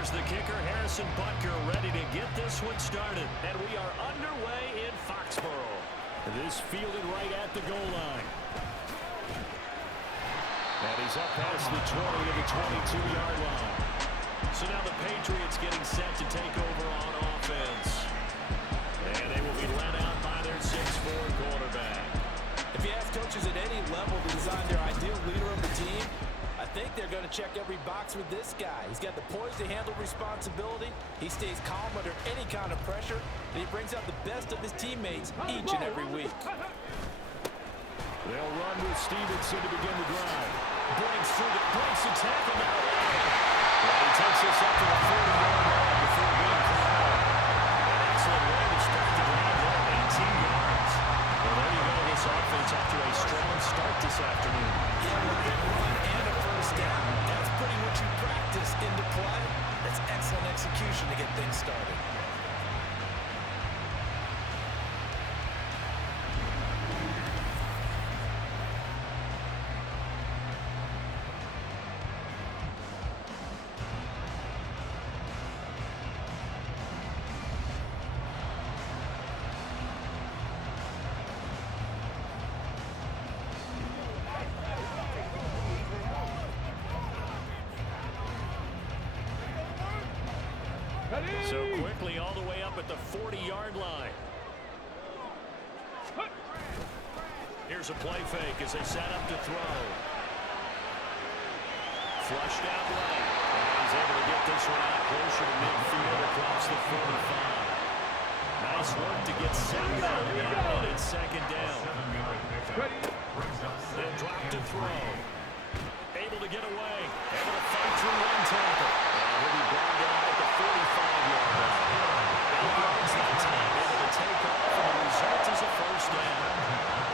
Here's the kicker, Harrison Butker, ready to get this one started. And we are underway in Foxborough. This fielded right at the goal line. And he's up past the 20 to the 22-yard line. So now the Patriots getting set to take over on offense. And they will be led out by their 6'4" quarterback. If you ask coaches at any level to design their ideal leader of the team, I think they're going to check every box with this guy. He's got the poise to handle responsibility. He stays calm under any kind of pressure, and he brings out the best of his teammates each and every week. They'll run with Stevenson to begin the drive. Breaks the tackle now. And he takes us up to the 40-yard line before being called out. An excellent way to start the drive there, 18 yards. Well, there you go. This offense off to a strong start this afternoon. Yeah, with a big run and a first down. That's putting what you practice into play. That's excellent execution to get things started. So quickly all the way up at the 40-yard line. Here's a play fake as they set up to throw. Flushed out right. And he's able to get this one out closer to midfield across the 45. Nice work to get second out of that one. It's second down. Then drop to throw. Able to get away. Able to fight through one tackle. And he'll be brought down at the 45-yard line. 8 yards that time. Able to take off, and the result is a first down.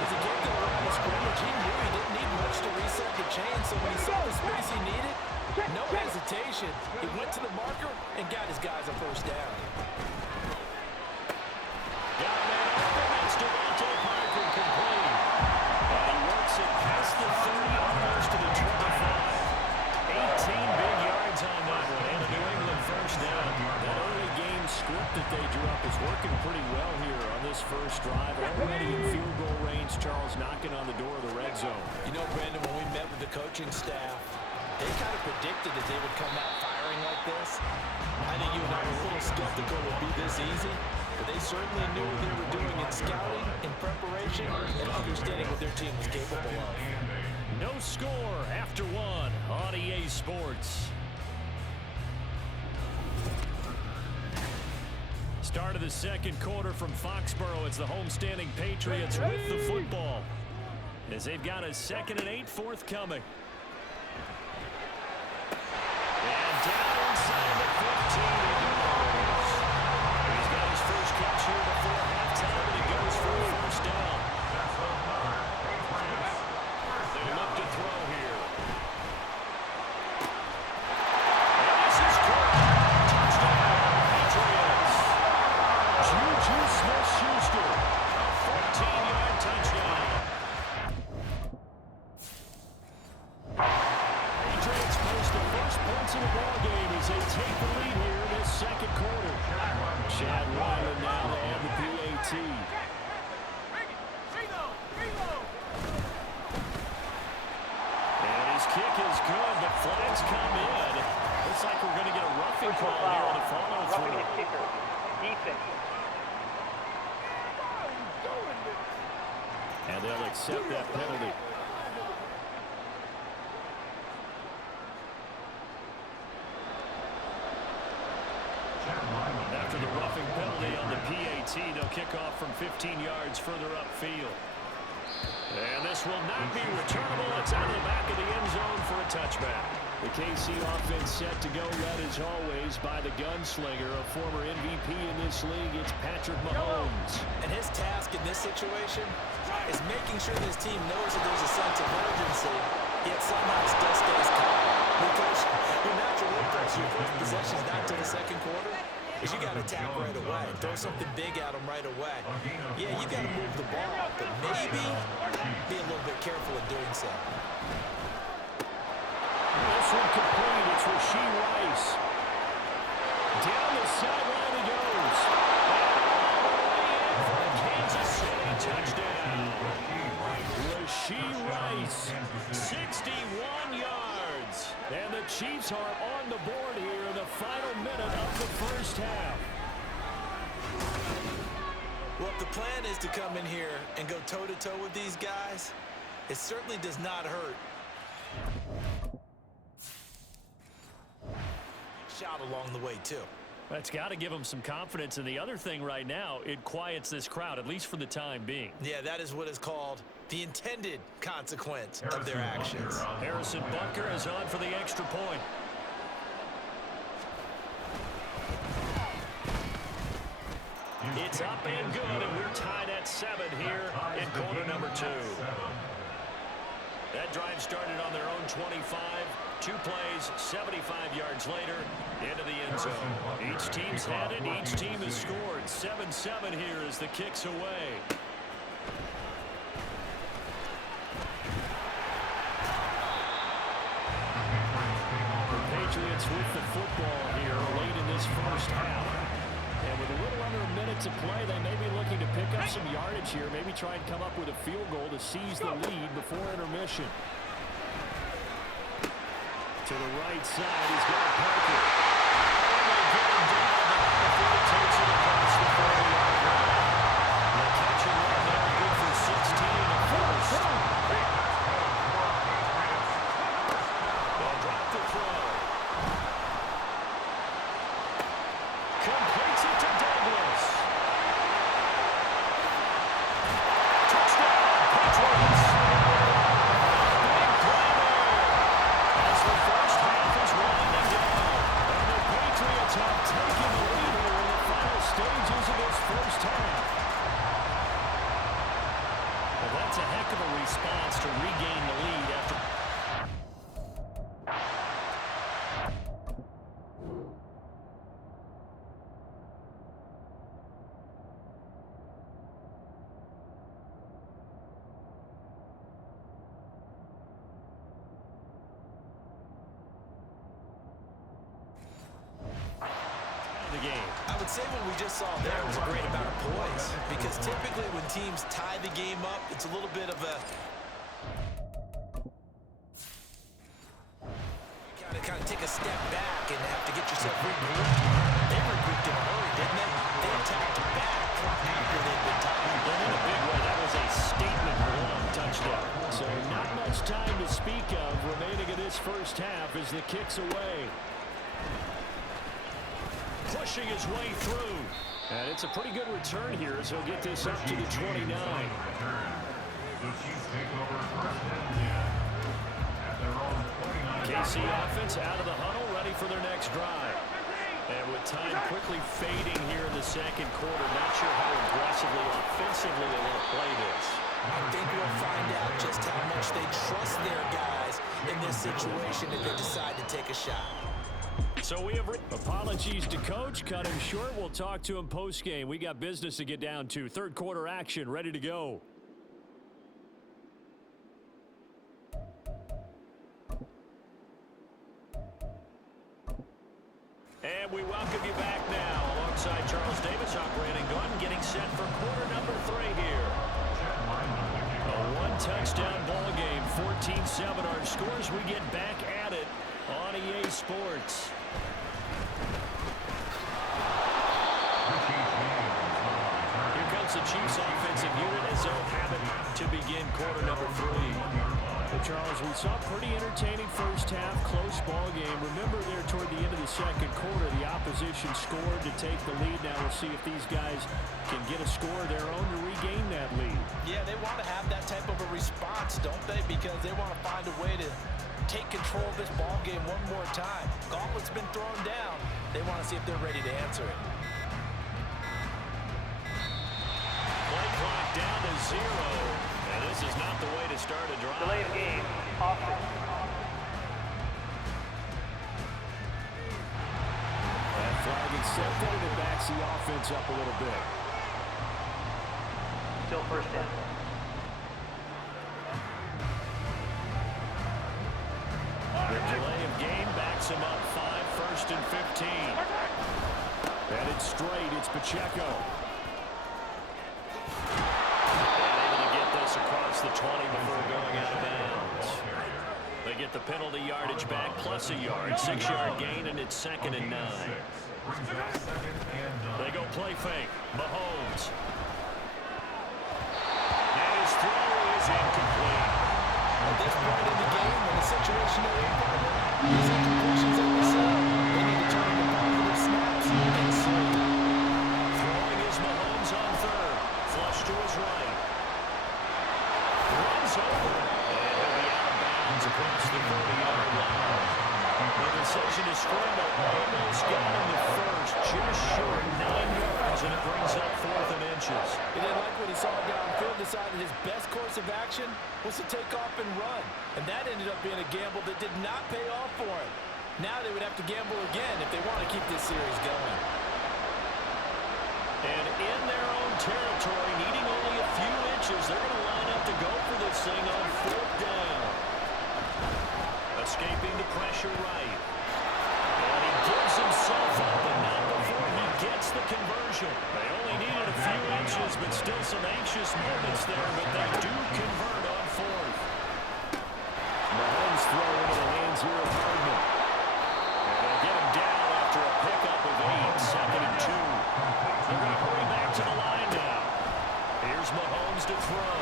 As he came to the line of scrimmage, he knew he didn't need much to reset the chain, so when he saw the space he needed, no hesitation. He went to the marker and got his guys a first down. Got a man open. That's Devontae Parker complete. And he works it past the 30, almost to the 25. 18 big yards on that one, and a New England first down. That early game script that they drew up is working pretty well here on this first drive. Already in field goal range, Charles knocking on the door of the red zone. You know, Brandon, when we met with the coaching staff, they kind of predicted that they would come out firing like this. I think you and I were a little skeptical it would be this easy, but they certainly knew what they were doing in scouting, in preparation, and understanding what their team was capable of. No score after one on EA Sports. Start of the second quarter from Foxborough. It's the homestanding Patriots with the football, as they've got a 2nd and 8 forthcoming. And down inside the 15 he goes. He's got his first catch here before halftime, and he goes for a first down. They look to throw here. And this is good. Touchdown, Patriots. Juju Smith-Schuster, a 14-yard touchdown. Patriots post the first points in the ballgame as they take the lead here in this second quarter. Chad Ryland now to add the PAT. And his kick is good, but flags come in. Looks like we're going to get a roughing call here on the follow-through. And they'll accept that penalty. After the roughing penalty on the PAT, they'll kick off from 15 yards further upfield. And this will not be returnable. It's out of the back of the end zone for a touchback. The KC offense set to go, led as always by the gunslinger, a former MVP in this league. It's Patrick Mahomes. And his task in this situation is making sure this team knows that there's a sense of urgency, yet somehow still stays calm. Because your natural impulse, your first possession is not until the second quarter, is you got to attack right away. Throw something big at them right away. Yeah, you got to move the ball, but maybe be a little bit careful in doing so. This one complete. It's Rashee Rice. Down the sideline he goes. And all the way in for a Kansas City touchdown. Rashee Rice, 61 yards. And the Chiefs are on the board here in the final minute of the first half. Well, if the plan is to come in here and go toe-to-toe with these guys, it certainly does not hurt. Shot along the way, too. That's got to give them some confidence. And the other thing right now, it quiets this crowd, at least for the time being. Yeah, that is what is called the intended consequence of their actions. Harrison Butker is on for the extra point. It's up and good, and we're tied at 7 here in quarter number 2. That drive started on their own 25. 2 plays, 75 yards later, into the end zone. Each team's had it. Each team has scored. 7-7 here as the kick's away. The Patriots with the football here late in this first half. And with a little under a minute to play, they may be looking to pick up some yardage here, maybe try and come up with a field goal to seize the lead before intermission. To the right side, he's got Parker. And they get him down before he takes it across the 40-yard line. The catch and run there, good for 16 in the first. They'll drop the throw. Completes it to Douglas. Touchdown, Patriots. Big play there. As the first half is winding down. And the Patriots have taken the lead here in the final stages of this first half. Well, that's a heck of a response to regain the lead after... the game. I would say what we just saw there was a great amount of poise, because typically when teams tie the game up, it's a little bit of a kind of take a step back and have to get yourself regrouped. They regrouped in a hurry, didn't they? They attacked back after they'd been tied. And in a big way, that was a statement long touchdown. So not much time to speak of remaining in this first half as the kick's away. Pushing his way through. And it's a pretty good return here as he'll get this up to the 29. KC offense out of the huddle, ready for their next drive. And with time quickly fading here in the second quarter, not sure how aggressively, offensively they want to play this. I think we'll find out just how much they trust their guys in this situation if they decide to take a shot. So we have apologies to Coach. Cut him short. We'll talk to him post-game. We got business to get down to. Third quarter action, ready to go. And we welcome you back now alongside Charles Davis, operating gun, getting set for quarter number 3 here. A one-touchdown ball game, 14-7 our scores. We get back at it on EA Sports. Here comes the Chiefs offensive unit as they'll have it to begin quarter number 3. Well, Charles, we saw a pretty entertaining first half, close ball game. Remember there toward the end of the second quarter, the opposition scored to take the lead. Now we'll see if these guys can get a score of their own to regain that lead. Yeah, they want to have that type of a response, don't they? Because they want to find a way to take control of this ball game one more time. Gauntlet's been thrown down. They want to see if they're ready to answer it. Play clock down to 0. And this is not the way to start a drive. Delay of game. Offense. That flag accepted, and it backs the offense up a little bit. Still first down. The delay of game backs him up 5, 1st and 15. And it's straight. It's Pacheco. And able to get this across the 20 before going out of bounds. They get the penalty yardage back plus a yard. 6-yard gain, and it's 2nd and 9. They go play fake. Mahomes. And his throw is incomplete. At this point in the game, when the situation they're in, these incompletions that we see, they need to turn into positive snaps and see. Throwing is Mahomes on 3rd. Flush to his right. Runs over. And he'll be out of bounds across the 30-yard line. The decision to scramble almost got him the first, just short 9 yards, and it brings up 4th and inches. He didn't like what he saw downfield, decided his best course of action was to take off and run. And that ended up being a gamble that did not pay off for him. Now they would have to gamble again if they want to keep this series going. And in their own territory, needing only a few inches, they're going to line up to go for this thing on 4th down. Escaping the pressure right. And he gives himself up, but not before he gets the conversion. They only needed a few inches, but still some anxious moments there, but they do convert on 4th. Mahomes throw into the hands here of Hardman. And they'll get him down after a pickup of 8, 2nd and 2. They're going to hurry back to the line now. Here's Mahomes to throw.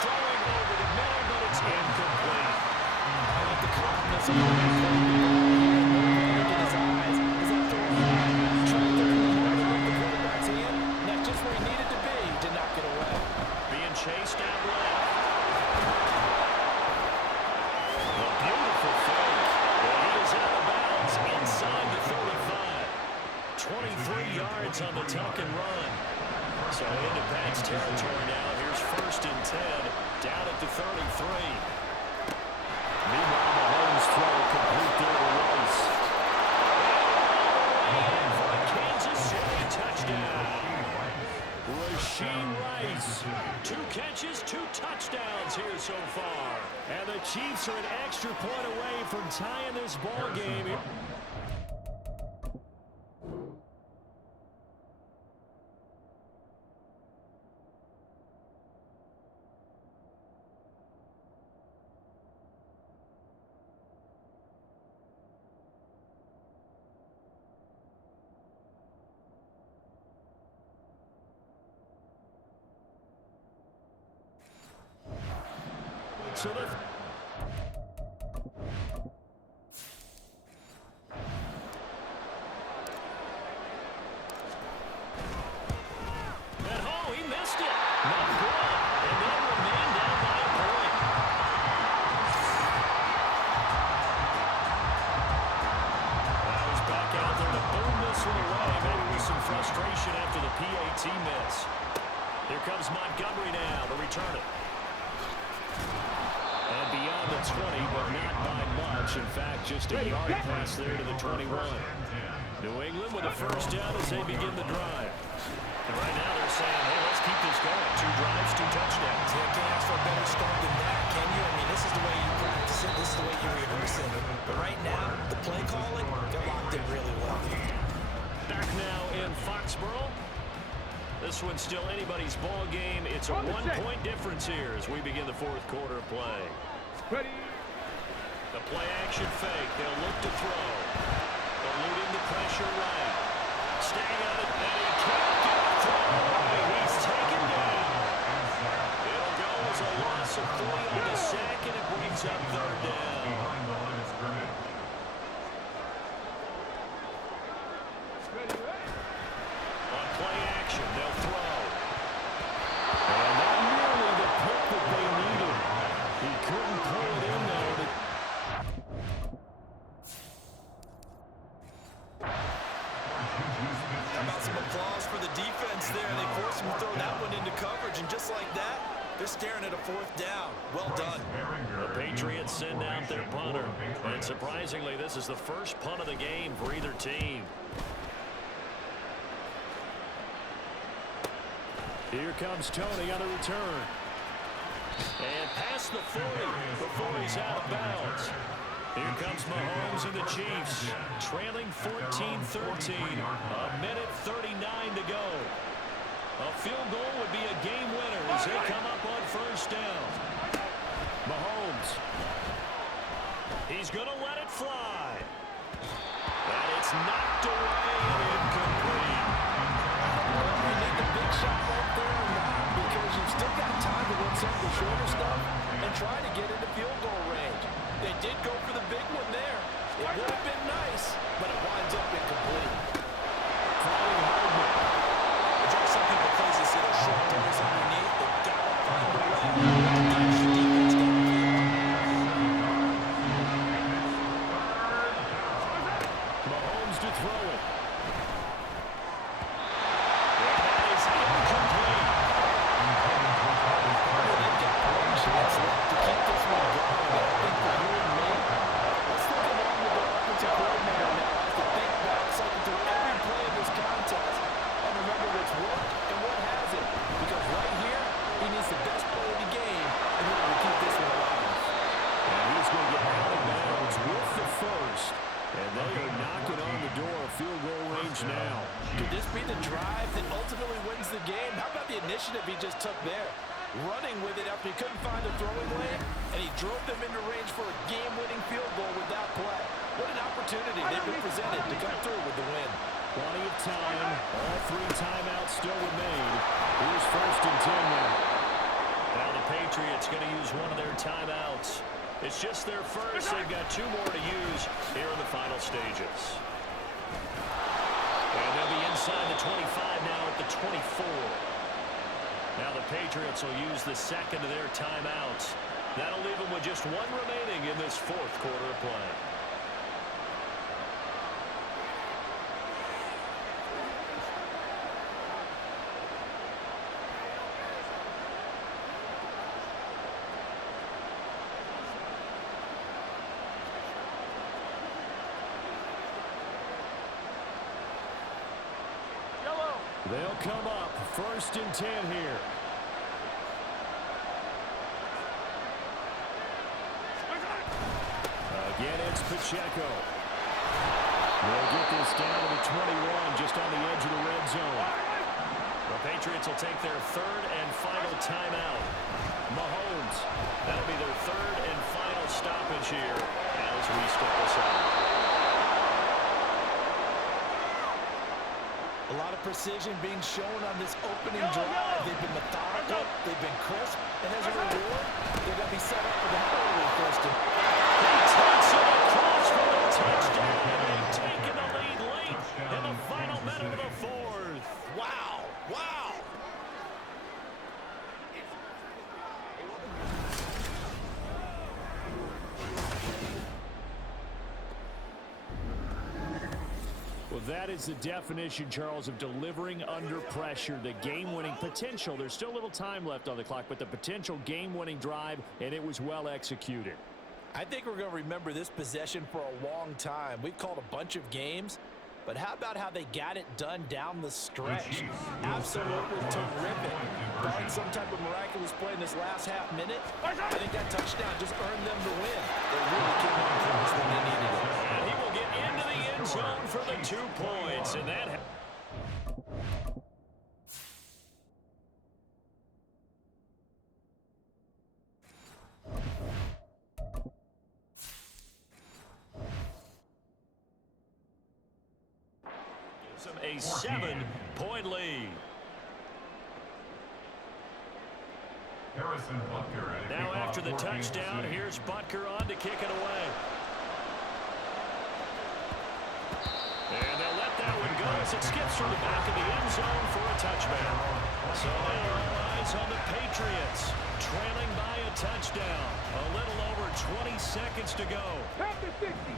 Throwing over the middle, but it's incomplete. I like the confidence of the way he's playing the ball here. Look in his eyes. He's out there trying to throw the ball off the quarterback's hand. And that's just where he needed to be to knock it away. Being chased out left. A beautiful fake. And he is out of bounds inside the 35. 23 yards on the tuck and run. So into Pat's territory now. Here's 1st and 10. Down at the 33. Meanwhile, Mahomes throw complete there to Rice. And for a Kansas City touchdown. Rasheed Rice. 2 catches, 2 touchdowns here so far. And the Chiefs are an extra point away from tying this ball game. So the he missed it. Not good. And they remain down by a point. Now he's back out there to boom this one away. Maybe with some frustration after the PAT miss. Here comes Montgomery now to return it. And beyond the 20, but not by much. In fact, just a yard pass there to the 21. New England with a first down as they begin the drive. And right now they're saying, hey, let's keep this going. 2 drives, 2 touchdowns. You can't ask for a better start than that, can you? I mean, this is the way you practice it. This is the way you rehearse it. But right now, the play calling, they're locked in really well. Back now in Foxborough. This one's still anybody's ball game. It's a 1-point difference here as we begin the 4th quarter of play. Ready. The play action fake. They'll look to throw. Eluding the pressure right. Staying on it, and he can't get a throw. He's taken down. It'll go as a loss of 3 on the sack, and it brings up 3rd down. On play action, they'll throw. And not nearly the pick that they needed. He couldn't pull it in there. How about some applause for the defense there? They forced him to throw that one into coverage, and just like that, they're staring at a 4th down. Well done. The Patriots send out their punter. And surprisingly, this is the first punt of the game for either team. Here comes Tony on the return. And past the 40 before he's out of bounds. Here comes Mahomes and the Chiefs, trailing 14-13. A minute 39 to go. A field goal would be a game winner as they come up on first down. Mahomes. He's going to let it fly. And it's knocked away and incomplete. You need the big shot right there or not, because you've still got time to run some of the shorter stuff and try to get into field goal range. They did go for the big one there. It would have been nice, but it winds up incomplete. I drive some people crazy to see those short throws underneath. They've got to find a way to dash the defense downfield. Mahomes to throw it. And that is incomplete. They've got one chance left to keep this one going. I think for you and me, let's look along with the offensive coordinator now as to think back, cycle through every play of this contest, and remember what's worked and what hasn't. Because right here, he needs the best play of the game in order to keep this one alive. And he's going to get out of bounds with the first. And they are knocking on the door of field goal range now. Could this be the drive that ultimately wins the game? How about the initiative he just took there? Running with it after he couldn't find a throwing lane, and he drove them into range for a game-winning field goal with that play. What an opportunity they've been presented to come through with the win. Plenty of time. All three timeouts still remain. Here's first and 10 now. Now the Patriots going to use one of their timeouts. It's just their first. They've got two more to use here in the final stages. And they'll be inside the 25 now at the 24. Now the Patriots will use the second of their timeouts. That'll leave them with just one remaining in this fourth quarter of play. They'll come up first and 10 here. Again, it's Pacheco. They'll get this down to the 21, just on the edge of the red zone. The Patriots will take their third and final timeout. Mahomes, that'll be their third and final stoppage here as we step aside. A lot of precision being shown on this opening drive. They've been methodical, they've been crisp, and as a reward, they're going to be set up with an early first and... He takes it across for the touchdown, and they've taken the lead late in the final minute of the fourth. Wow, wow. Well, that is the definition, Charles, of delivering under pressure. The game-winning potential. There's still a little time left on the clock, but the potential game-winning drive, and it was well executed. I think we're going to remember this possession for a long time. We've called a bunch of games, but how about how they got it done down the stretch? Absolutely terrific. Barring some type of miraculous play in this last half minute, I think that touchdown just earned them the win. They really came on close when they needed it. And he will get into the end zone for the 2 points, and that... a 7-point lead. Now after the touchdown, here's Butker on to kick it away. And they'll let that one go as it skips through the back of the end zone for a touchdown. So now all eyes on the Patriots, trailing by a touchdown. A little over 20 seconds to go.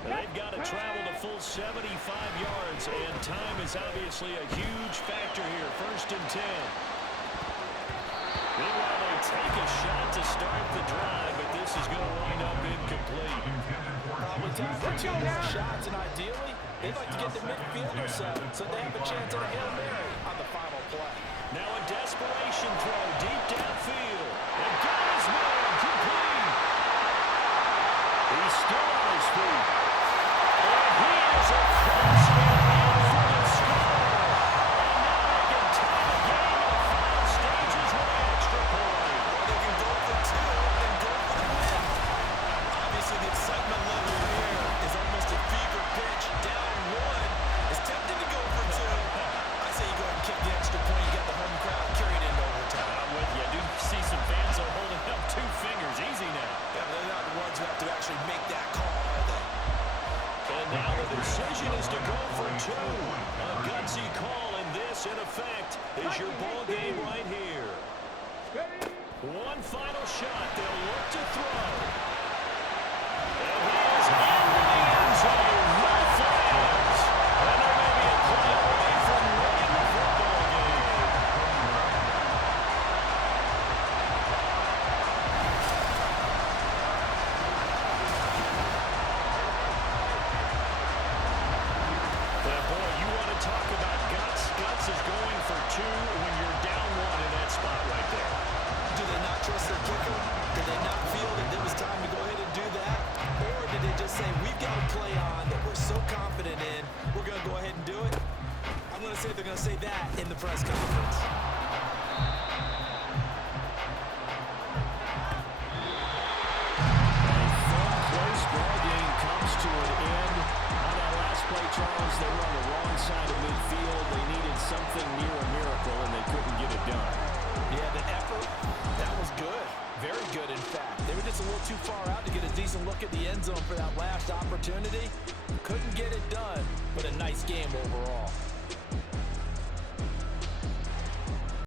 They've got to travel the full 75 yards, and time is obviously a huge factor here. First and 10. Meanwhile, they take a shot to start the drive, but this is going to wind up incomplete. Probably time for 2 more shots, and ideally, they'd like to get the midfield or so they have a chance at a Hail Mary on the final play. Now a desperation throw deep downfield. And got his man complete. He's still on his feet. is your ball game right here. One final shot. They'll look to throw. And he is into the end zone. No flags. And there may be a play away from winning the football game. But boy, you want to talk about guts. Guts is going for two when you're down one in that spot right there. Do they not trust their kicker? Did they not feel that it was time to go ahead and do that? Or did they just say, we've got a play on that we're so confident in, we're going to go ahead and do it? I'm going to say they're going to say that in the press conference. Close ball game comes to an end. On that last play, Charles, they were on the wrong side of midfield. They needed something near a miracle, and they couldn't get it done. Yeah, the effort, that was good. Very good, in fact. They were just a little too far out to get a decent look at the end zone for that last opportunity. Couldn't get it done, but a nice game overall.